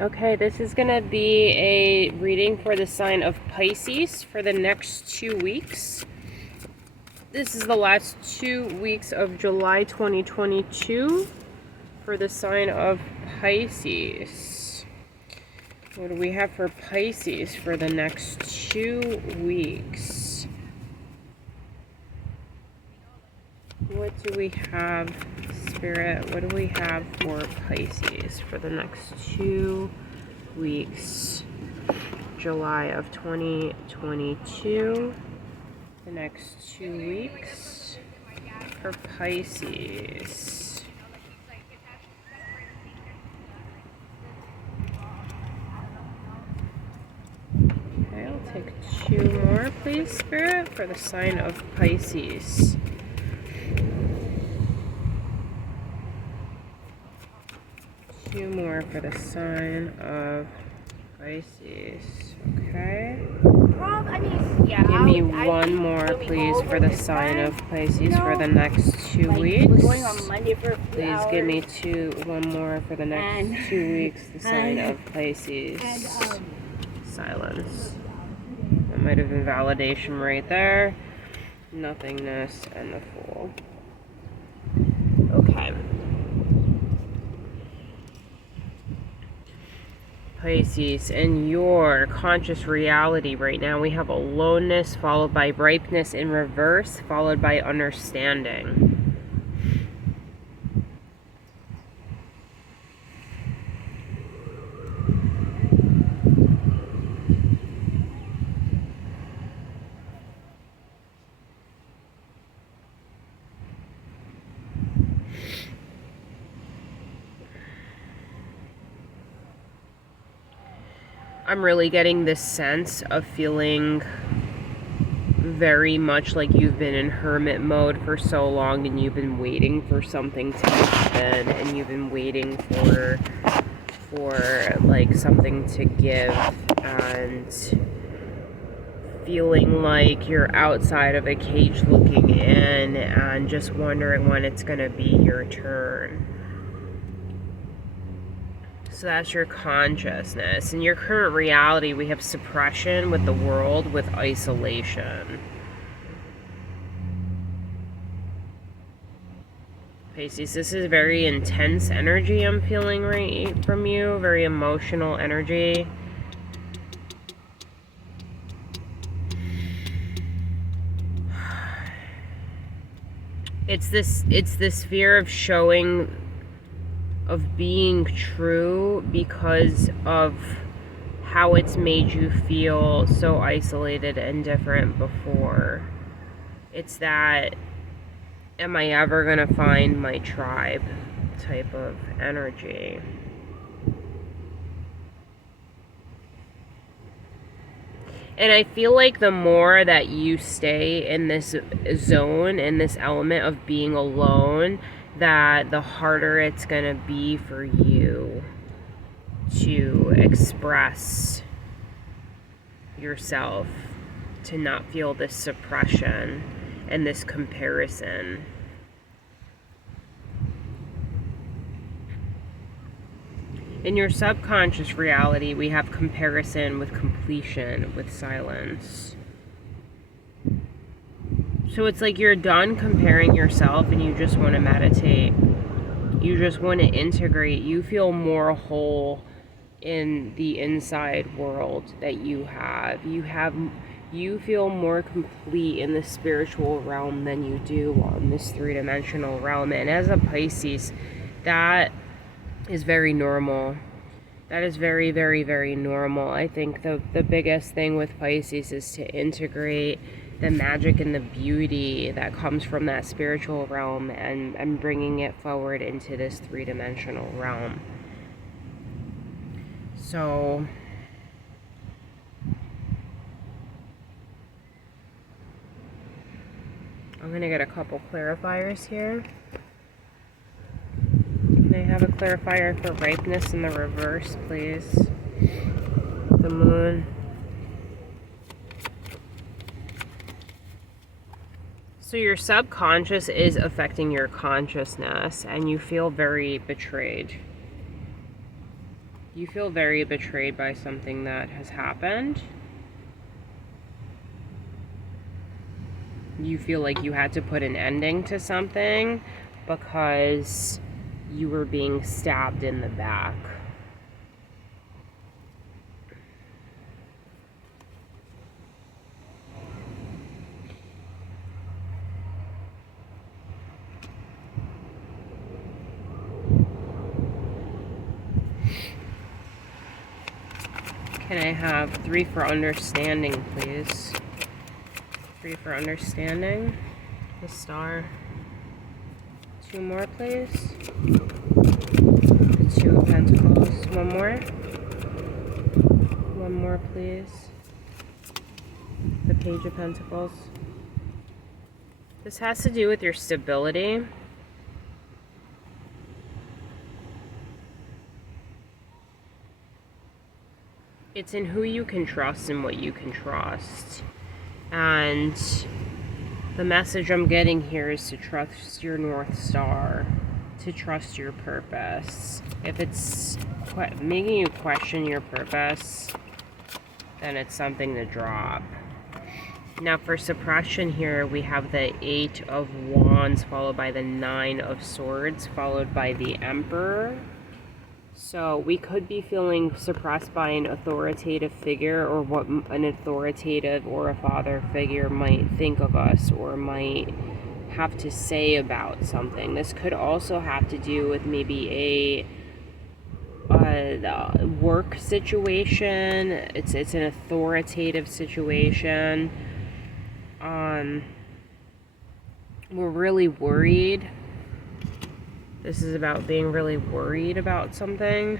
Okay, this is going to be a reading for the sign of Pisces for the next 2 weeks. This is the last 2 weeks of July 2022 for the sign of Pisces. What do we have for Pisces for the next 2 weeks? What do we have, Spirit? What do we have for Pisces for the next 2 weeks? July of 2022. The next 2 weeks for Pisces. Okay, I'll take 2 more, please, Spirit, for the sign of Pisces. Two more for the sign of Pisces. Okay. Give me one more, please, for the sign of Pisces for the next 2 weeks. Please give me one more for the next 2 weeks, the sign of Pisces. Silence. That might have been validation right there. Nothingness and the Fool. Okay. Pisces, in your conscious reality right now, we have aloneness followed by ripeness in reverse, followed by understanding. I'm really getting this sense of feeling very much like you've been in hermit mode for so long and you've been waiting for something to happen and you've been waiting for like something to give and feeling like you're outside of a cage looking in and just wondering when it's going to be your turn. So that's your consciousness. In your current reality, we have suppression with the world, with isolation. Pisces, this is very intense energy I'm feeling right from you. Very emotional energy. It's this fear of showing, of being true because of how it's made you feel so isolated and different before. It's that, am I ever gonna find my tribe type of energy. And I feel like the more that you stay in this zone, in this element of being alone, that the harder it's gonna be for you to express yourself, to not feel this suppression and this comparison. In your subconscious reality, we have comparison with completion, with silence. So it's like you're done comparing yourself and you just want to meditate. You just want to integrate. You feel more whole in the inside world that you have. You feel more complete in the spiritual realm than you do on this three-dimensional realm. And as a Pisces, that is very normal. That is very, very, very normal. I think the biggest thing with Pisces is to integrate the magic and the beauty that comes from that spiritual realm and bringing it forward into this three-dimensional realm. So I'm going to get a couple clarifiers here. Can I have a clarifier for ripeness in the reverse, please? The moon. So your subconscious is affecting your consciousness and you feel very betrayed. You feel very betrayed by something that has happened. You feel like you had to put an ending to something because you were being stabbed in the back. Can I have 3 for understanding, please? 3 for understanding. The star. 2 more, please. The 2 of Pentacles. 1 more. 1 more, please. The Page of Pentacles. This has to do with your stability. It's in who you can trust and what you can trust. And the message I'm getting here is to trust your North Star, to trust your purpose. If it's making you question your purpose, then it's something to drop. Now for suppression here, we have the 8 of Wands, followed by the 9 of Swords, followed by the Emperor. So we could be feeling suppressed by an authoritative figure, or what an authoritative or a father figure might think of us or might have to say about something. This could also have to do with maybe a work situation. It's an authoritative situation. We're really worried. This is about being really worried about something.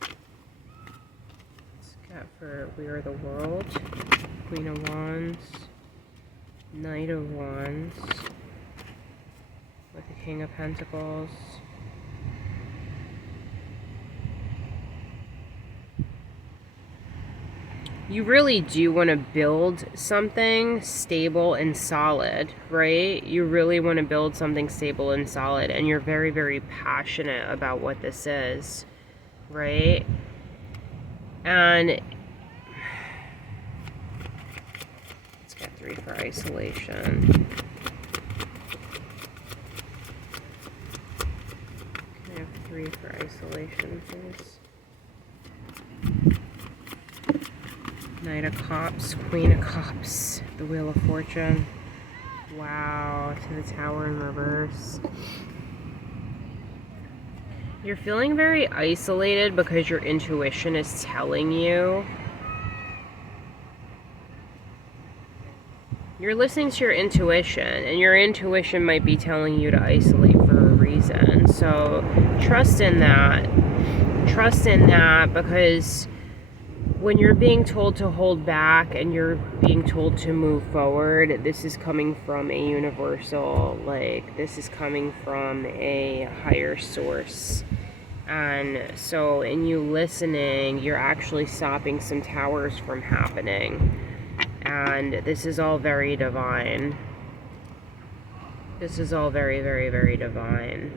Let's get for We Are the World. Queen of Wands. Knight of Wands. With the King of Pentacles. You really do want to build something stable and solid, right? You really want to build something stable and solid, and you're very, very passionate about what this is, right? And let's get 3 for isolation. Can I have 3 for isolation, please? Knight of Cups, Queen of Cups, the Wheel of Fortune. Wow, to the Tower in reverse. You're feeling very isolated because your intuition is telling you. You're listening to your intuition, and your intuition might be telling you to isolate for a reason. So trust in that. Trust in that, because when you're being told to hold back and you're being told to move forward, this is coming from a universal, like, this is coming from a higher source. And so in you listening, you're actually stopping some towers from happening. And this is all very divine. This is all very, very, very divine.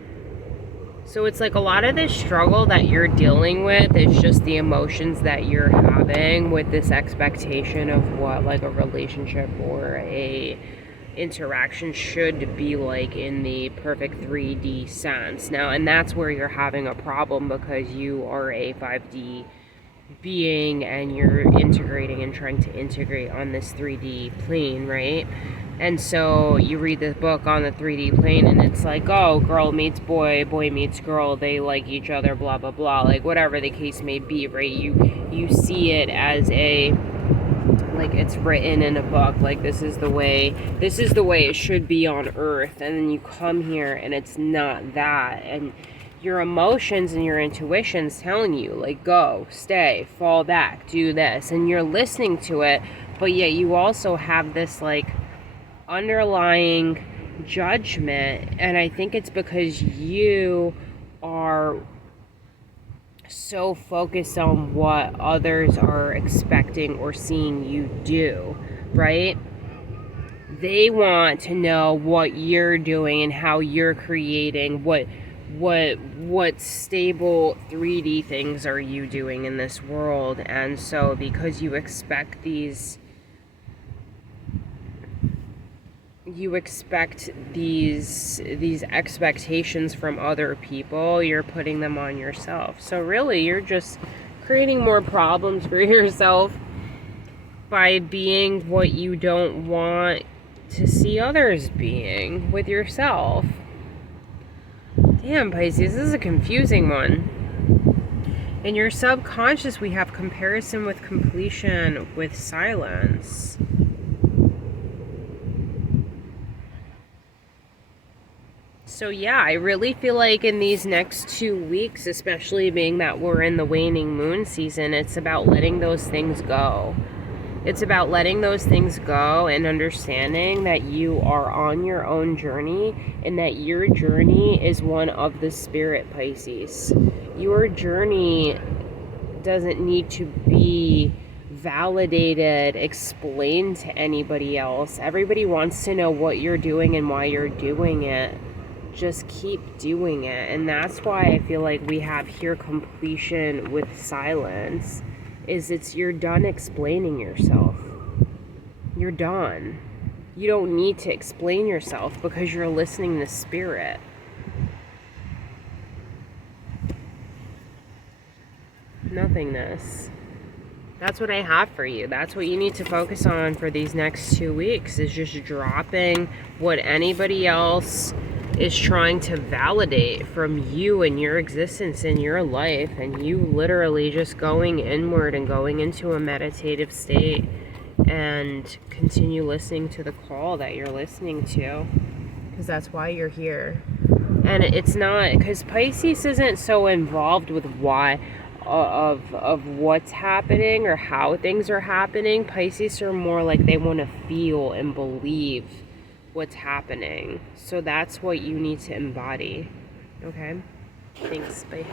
So it's like a lot of this struggle that you're dealing with is just the emotions that you're having with this expectation of what like a relationship or a interaction should be like in the perfect 3D sense. Now, and that's where you're having a problem, because you are a 5D being and you're integrating and trying to integrate on this 3D plane, right? And so you read this book on the 3D plane and it's like, oh, girl meets boy, boy meets girl, they like each other, blah, blah, blah, like whatever the case may be, right? You see it as a, like, it's written in a book, like this is the way it should be on earth. And then you come here and it's not that. And your emotions and your intuition's telling you, like, go, stay, fall back, do this. And you're listening to it, but yet you also have this, like, underlying judgment. And I think it's because you are so focused on what others are expecting or seeing you do, right? They want to know what you're doing and how you're creating, what stable 3D things are you doing in this world? And so because you expect these expectations from other people, you're putting them on yourself. So really, you're just creating more problems for yourself by being what you don't want to see others being with yourself. Damn, Pisces, this is a confusing one. In your subconscious, we have comparison with completion with silence. So yeah, I really feel like in these next 2 weeks, especially being that we're in the waning moon season, it's about letting those things go. It's about letting those things go and understanding that you are on your own journey and that your journey is one of the spirit, Pisces. Your journey doesn't need to be validated, explained to anybody else. Everybody wants to know what you're doing and why you're doing it. Just keep doing it. And that's why I feel like we have here completion with silence. You're done explaining yourself. You're done. You don't need to explain yourself because you're listening to spirit. Nothingness. That's what I have for you. That's what you need to focus on for these next 2 weeks, is just dropping what anybody else is trying to validate from you and your existence in your life, and you literally just going inward and going into a meditative state and continue listening to the call that you're listening to, because that's why you're here. And it's not because Pisces isn't so involved with why of what's happening or how things are happening. Pisces are more like they want to feel and believe what's happening. So that's what you need to embody. Okay? Thanks. Bye.